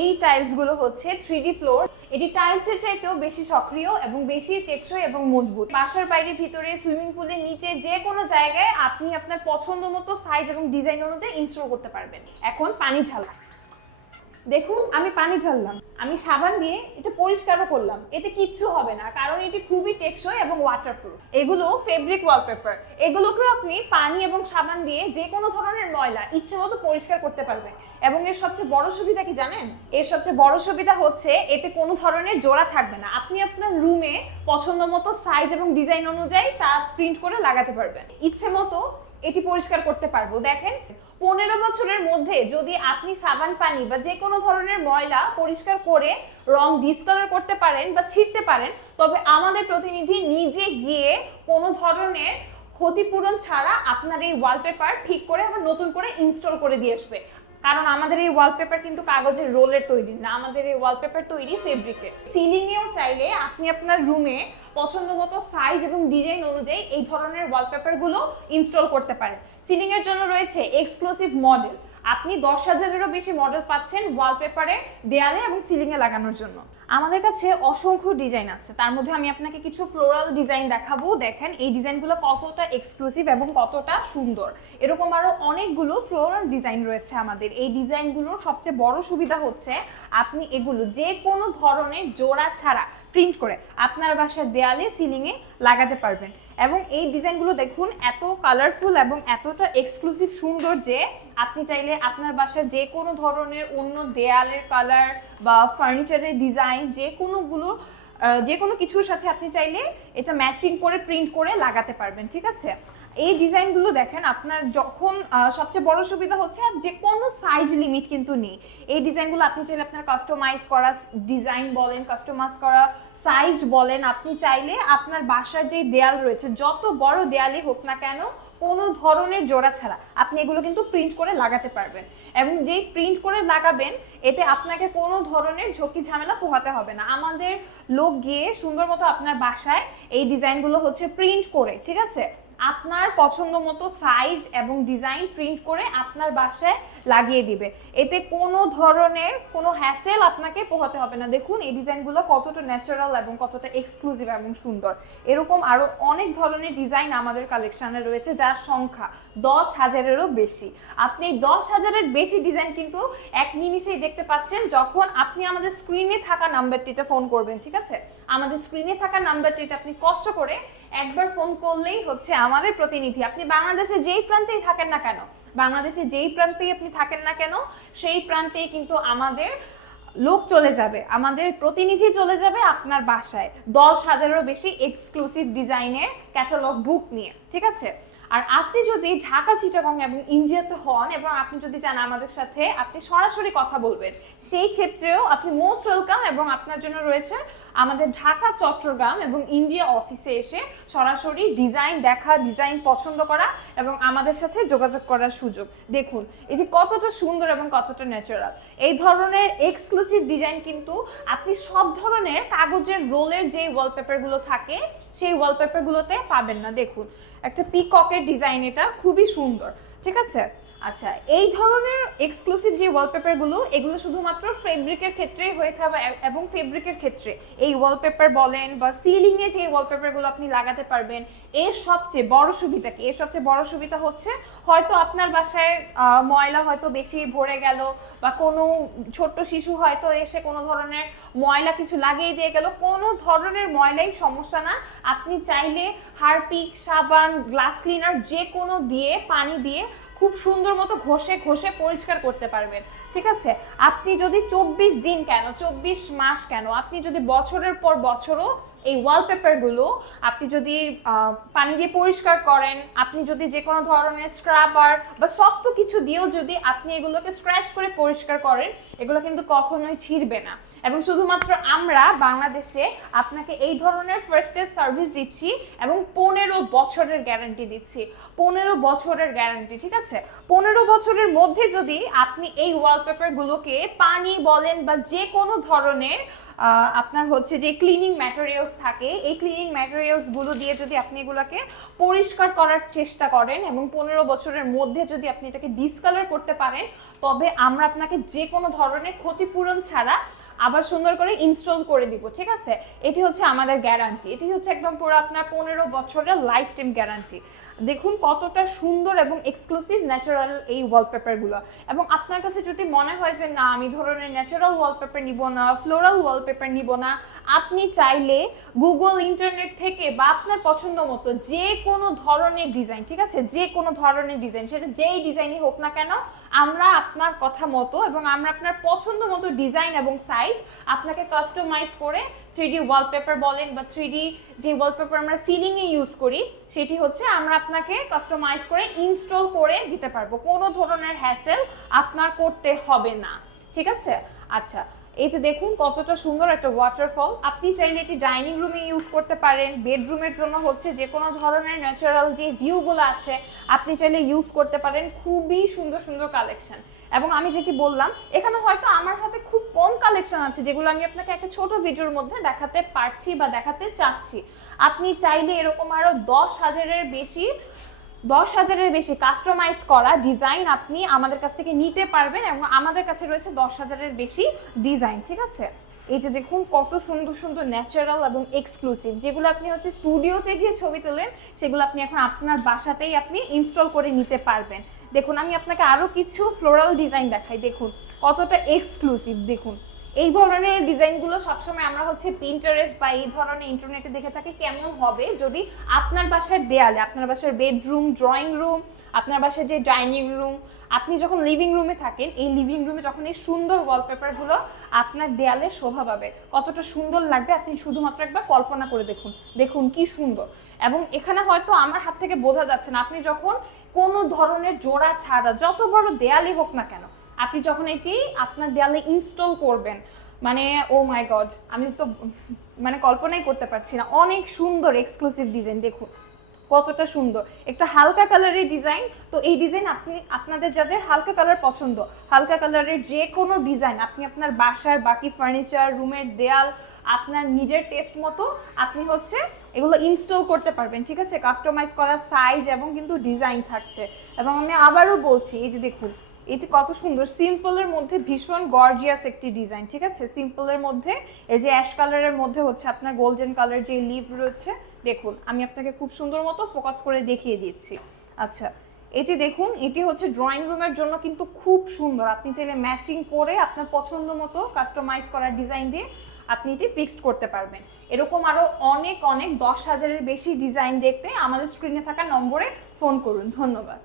এই টাইলসগুলো হচ্ছে three floor এটি টাইলসের চাইতেও বেশি সক্রিয় এবং বেশি টেকসই এবং মজবুত। বাসার বাইরে ভিতরে সুইমিং পুলের নিচে যে কোনো জায়গায় আপনি আপনার পছন্দ মতো সাইজ এবং ডিজাইন অনুযায়ী ইনস্টল করতে পারবেন। এখন পানি ঢালা। দেখুন, আমি পানি ঢাললাম আমি সাবান দিয়ে এটা পরিষ্কারও করলাম। এতে কিচ্ছু হবে না, কারণ এটি খুবই টেকসই এবং ওয়াটারপ্রুফ এগুলো ফেব্রিক ওয়ালপেপার এগুলোকেও আপনি পানি এবং সাবান দিয়ে যে কোনো ধরনের ময়লা ইচ্ছে মতো পরিষ্কার করতে পারবেন। এবং এর সবচেয়ে বড় সুবিধা কি জানেন? এর সবচেয়ে বড় সুবিধা হচ্ছে এতে কোনো ধরনের জোড়া থাকবে না। আপনি আপনার রুমে পছন্দ মতো সাইজ এবং ডিজাইন অনুযায়ী তা প্রিন্ট করে লাগাতে পারবেন। ইচ্ছে মতো এটি পরিষ্কার করতে পারব। দেখেন পনেরো বছরের মধ্যে যদি আপনি সাবান, পানি বা যে কোনো ধরনের ময়লা পরিষ্কার করে রং ডিসকালার করতে পারেন বা ছিটতে পারেন, তবে আমাদের প্রতিনিধি নিজে গিয়ে কোনো ধরনের ক্ষতিপূরণ ছাড়া আপনার এই ওয়ালপেপার ঠিক করে আবার নতুন করে ইনস্টল করে দিয়ে আসবে। কারণ আমাদের এই ওয়ালপেপার কিন্তু কাগজের রোলের তৈরি না, আমাদের এই ওয়ালপেপার তৈরি ফেব্রিকের সিলিংয়েও চাইলে আপনি আপনার রুমে পছন্দ মতো সাইজ এবং ডিজাইন অনুযায়ী এই ধরনের ওয়ালপেপারগুলো ইনস্টল করতে পারেন। সিলিংয়ের জন্য রয়েছে এক্সক্লুসিভ মডেল আপনি দশ হাজারেরও বেশি মডেল পাচ্ছেন ওয়ালপেপারে দেয়ালে এবং সিলিং এ লাগানোর জন্য। আমাদের কাছে অসংখ্য ডিজাইন আছে। তার মধ্যে আমি আপনাকে কিছু ফ্লোরাল ডিজাইন দেখাবো। দেখেন, এই ডিজাইনগুলো কতটা এক্সক্লুসিভ এবং কতটা সুন্দর। এরকম আরও অনেকগুলো ফ্লোরাল ডিজাইন রয়েছে আমাদের। এই ডিজাইনগুলোর সবচেয়ে বড় সুবিধা হচ্ছে, আপনি এগুলো যে কোনো ধরনের জোড়া ছাড়া প্রিন্ট করে আপনার বাসার দেয়ালে সিলিংয়ে লাগাতে পারবেন। এবং এই ডিজাইনগুলো দেখুন, এত কালারফুল এবং এতটা এক্সক্লুসিভ সুন্দর যে আপনি চাইলে আপনার বাসার যে কোনো ধরনের অন্য দেয়ালের কালার বা ফার্নিচারের ডিজাইন যে কোনোগুলো যে কোনো কিছুর সাথে আপনি চাইলে এটা ম্যাচিং করে প্রিন্ট করে লাগাতে পারবেন, ঠিক আছে? এই ডিজাইনগুলো দেখেন, আপনার যখন সবচেয়ে বড় সুবিধা হচ্ছে যে কোনো সাইজ লিমিট কিন্তু নেই। এই ডিজাইনগুলো আপনি চাইলে আপনার কাস্টমাইজ করা ডিজাইন বলেন কাস্টমাইজ করা সাইজ বলেন, আপনি চাইলে আপনার বাসার যে দেয়াল রয়েছে, যত বড় দেয়ালই হোক না কেন, কোনো ধরনের জোড়া ছাড়া আপনি এগুলো কিন্তু প্রিন্ট করে লাগাতে পারবেন। এবং যেই প্রিন্ট করে লাগাবেন, এতে আপনাকে কোনো ধরনের ঝুঁকি ঝামেলা পোহাতে হবে না। আমাদের লোক গিয়ে সুন্দর মতো আপনার বাসায় এই ডিজাইনগুলো হচ্ছে প্রিন্ট করে, ঠিক আছে? আপনার পছন্দ মতো সাইজ এবং ডিজাইন প্রিন্ট করে আপনার বাসায় লাগিয়ে দিবে। এতে কোনো ধরনের কোনো হ্যাসেল আপনাকে পোহাতে হবে না। দেখুন, এই ডিজাইনগুলো কতটা ন্যাচারাল এবং কতটা এক্সক্লুসিভ এবং সুন্দর। এরকম আরও অনেক ধরনের ডিজাইন আমাদের কালেকশানে রয়েছে, যার সংখ্যা দশ হাজারেরও বেশি। আপনি দশ হাজারের বেশি ডিজাইন কিন্তু এক নিমিষেই দেখতে পাচ্ছেন, যখন আপনি আমাদের স্ক্রিনে থাকা নাম্বারটিতে ফোন করবেন, ঠিক আছে? আমাদের স্ক্রিনে থাকা নাম্বারটিতে আপনি কষ্ট করে একবার ফোন করলেই হচ্ছে আমাদের প্রতিনিধি, আপনি বাংলাদেশে যেই প্রান্তেই থাকেন না কেন বাংলাদেশে যেই প্রান্তেই আপনি থাকেন না কেন, সেই প্রান্তেই কিন্তু আমাদের লোক চলে যাবে, আমাদের প্রতিনিধি চলে যাবে আপনার বাসায়। দশ হাজারেরও বেশি এক্সক্লুসিভ ডিজাইনের ক্যাটালগ বুক নিয়ে, ঠিক আছে? আর আপনি যদি ঢাকা, চিটাগং এবং ইন্ডিয়াতে হন এবং আপনি যদি চান আমাদের সাথে আপনি সরাসরি কথা বলবেন, সেই ক্ষেত্রেও আপনি মোস্ট ওয়েলকাম এবং আপনার জন্য রয়েছে আমাদের ঢাকা, চট্টগ্রাম এবং ইন্ডিয়া অফিসে এসে সরাসরি ডিজাইন দেখা ডিজাইন পছন্দ করা এবং আমাদের সাথে যোগাযোগ করার সুযোগ। দেখুন, এই যে কতটা সুন্দর এবং কতটা ন্যাচারাল এই ধরনের এক্সক্লুসিভ ডিজাইন কিন্তু আপনি সব ধরনের কাগজের রোলের যে ওয়ালপেপারগুলো থাকে, সেই ওয়ালপেপারগুলোতে পাবেন না। দেখুন একটা পিককের ডিজাইন এটা খুবই সুন্দর। ঠিক আছে? আচ্ছা এই ধরনের এক্সক্লুসিভ যে ওয়ালপেপারগুলো এগুলো শুধুমাত্র ফেব্রিকের ক্ষেত্রেই হয়ে থাকে এবং ফেব্রিকের ক্ষেত্রে। এই ওয়ালপেপার বলেন বা সিলিংয়ে যে ওয়ালপেপারগুলো আপনি লাগাতে পারবেন, এর সবচেয়ে বড় সুবিধা কি? এর সবচেয়ে বড় সুবিধা হচ্ছে, হয়তো আপনার বাসায় ময়লা হয়তো বেশি ভরে গেল বা কোনো ছোট্ট শিশু হয়তো এসে কোনো ধরনের ময়লা কিছু লাগিয়ে দিয়ে গেল, কোনো ধরনের ময়লাই সমস্যা না। আপনি চাইলে হারপিক, সাবান গ্লাস ক্লিনার যে কোনো দিয়ে, পানি দিয়ে খুব সুন্দর মতো ঘষে ঘষে পরিষ্কার করতে পারবেন। ঠিক আছে? আপনি যদি চব্বিশ দিন কেন, চব্বিশ মাস কেন, আপনি যদি বছরের পর বছরও এই ওয়ালপেপারগুলো আপনি যদি পানি দিয়ে পরিষ্কার করেন, আপনি যদি যে কোনো ধরনের স্ক্রাবার বা শক্ত কিছু দিয়েও যদি আপনি এগুলোকে স্ক্র্যাচ করে পরিষ্কার করেন, এগুলো কিন্তু কখনোই ছিঁড়বে না। এবং শুধুমাত্র আমরা বাংলাদেশে আপনাকে এই ধরনের ফার্স্ট এড সার্ভিস দিচ্ছি এবং পনেরো বছরের গ্যারান্টি দিচ্ছি। পনেরো বছরের গ্যারান্টি ঠিক আছে? পনেরো বছরের মধ্যে যদি আপনি এই ওয়ালপেপারগুলোকে পানি বলেন বা যে কোনো ধরনের আপনার হচ্ছে যে ক্লিনিং ম্যাটেরিয়ালস থাকে, এই ক্লিনিং ম্যাটেরিয়ালসগুলো দিয়ে যদি আপনি এগুলোকে পরিষ্কার করার চেষ্টা করেন এবং পনেরো বছরের মধ্যে যদি আপনি এটাকে ডিসকালার করতে পারেন, তবে আমরা আপনাকে যে কোনো ধরনের ক্ষতিপূরণ ছাড়া আবার সুন্দর করে ইনস্টল করে দিব, ঠিক আছে? এটি হচ্ছে আমাদের গ্যারান্টি এটি হচ্ছে একদম পুরো আপনার পনেরো বছরের লাইফ টাইম গ্যারান্টি দেখুন কতটা সুন্দর এবং এক্সক্লুসিভ ন্যাচারাল এই ওয়ালপেপারগুলো এবং আপনার কাছে যদি মনে হয় যে, না, আমি ধরনের ন্যাচারাল ওয়ালপেপার নিব না ফ্লোরাল ওয়ালপেপার নিব না, আপনি চাইলে গুগল ইন্টারনেট থেকে বা আপনার পছন্দ মতো যে কোনো ধরনের ডিজাইন ঠিক আছে? যে কোনো ধরনের ডিজাইন সেটা যেই ডিজাইনই হোক না কেন, আমরা আপনার কথা মতো এবং আমরা আপনার পছন্দ মতো ডিজাইন এবং সাইজ আপনাকে কাস্টমাইজ করে থ্রি ডি ওয়ালপেপার বলেন বা থ্রি ডি যে ওয়ালপেপার আমরা সিলিংয়ে ইউজ করি, সেটি হচ্ছে আমরা আপনাকে কাস্টমাইজ করে ইনস্টল করে দিতে পারব। কোনো ধরনের হ্যাসেল আপনার করতে হবে না। ঠিক আছে? আচ্ছা এই যে দেখুন কতটা সুন্দর একটা ওয়াটারফল আপনি চাইলে এটি ডাইনিং রুমে ইউজ করতে পারেন বেডরুমের জন্য হচ্ছে যে কোনো ধরনের ন্যাচারাল যে ভিউগুলো আছে, আপনি চাইলে ইউজ করতে পারেন। খুবই সুন্দর সুন্দর কালেকশন এবং আমি যেটি বললাম, এখানে হয়তো আমার হাতে খুব কম কালেকশন আছে যেগুলো আমি আপনাকে একটা ছোট ভিডিওর মধ্যে দেখাতে পারছি বা দেখাতে চাচ্ছি। আপনি চাইলে এরকম আরও দশ হাজারের বেশি, দশ হাজারের বেশি কাস্টমাইজ করা ডিজাইন আপনি আমাদের কাছ থেকে নিতে পারবেন এবং আমাদের কাছে রয়েছে দশ হাজারের বেশি ডিজাইন ঠিক আছে? এই যে দেখুন কত সুন্দর সুন্দর ন্যাচারাল এবং এক্সক্লুসিভ যেগুলো আপনি হচ্ছে স্টুডিওতে গিয়ে ছবি তোলেন, সেগুলো আপনি এখন আপনার বাসাতেই আপনি ইনস্টল করে নিতে পারবেন। দেখুন, আমি আপনাকে আরও কিছু ফ্লোরাল ডিজাইন দেখাই, দেখুন কতটা এক্সক্লুসিভ দেখুন। এই ধরনের ডিজাইনগুলো সবসময় আমরা হচ্ছে পিন্টারেস্ট বা এই ধরনের ইন্টারনেটে দেখে থাকি কেমন হবে যদি আপনার বাসার দেয়ালে, আপনার বাসার বেডরুম ড্রয়িং রুম আপনার বাসার যে ডাইনিং রুম আপনি যখন লিভিং রুমে থাকেন, এই লিভিং রুমে যখন এই সুন্দর ওয়ালপেপারগুলো আপনার দেয়ালে শোভা পাবে। কতটা সুন্দর লাগবে আপনি শুধুমাত্র একবার কল্পনা করে দেখুন। দেখুন কি সুন্দর। এবং এখানে হয়তো আমার হাত থেকে বোঝা যাচ্ছে না, আপনি যখন কোনো ধরনের জোড়া ছাড়া যত বড় দেয়ালই হোক না কেন আপনি যখন এটি আপনার দেয়ালে ইনস্টল করবেন মানে ও মাই গড আমি তো মানে কল্পনাই করতে পারছি না। অনেক সুন্দর এক্সক্লুসিভ ডিজাইন দেখুন, কতটা সুন্দর। একটা হালকা কালারের ডিজাইন তো এই ডিজাইন আপনি, আপনাদের যাদের হালকা কালার পছন্দ, হালকা কালারের যে কোনো ডিজাইন আপনি আপনার বাসার বাকি ফার্নিচার রুমের দেয়াল, আপনার নিজের টেস্ট মতো আপনি হচ্ছে এগুলো ইনস্টল করতে পারবেন, ঠিক আছে? কাস্টমাইজ করা সাইজ এবং কিন্তু ডিজাইন থাকছে। এবং আমি আবারও বলছি, এই যে দেখুন এটি কত সুন্দর। সিম্পলের মধ্যে ভীষণ গর্জিয়াস একটি ডিজাইন ঠিক আছে? সিম্পলের মধ্যে, এই যে অ্যাশ কালারের মধ্যে হচ্ছে আপনার গোল্ডেন কালার যে লিভ রয়েছে, দেখুন, আমি আপনাকে খুব সুন্দর মতো ফোকাস করে দেখিয়ে দিচ্ছি। আচ্ছা এটি দেখুন, এটি হচ্ছে ড্রয়িং রুমের জন্য কিন্তু খুব সুন্দর। আপনি চাইলে ম্যাচিং করে আপনার পছন্দ মতো কাস্টমাইজ করার ডিজাইন দিয়ে আপনি এটি ফিক্সড করতে পারবেন। এরকম আরও অনেক অনেক দশ হাজারের বেশি ডিজাইন দেখতে আমাদের স্ক্রিনে থাকা নম্বরে ফোন করুন। ধন্যবাদ।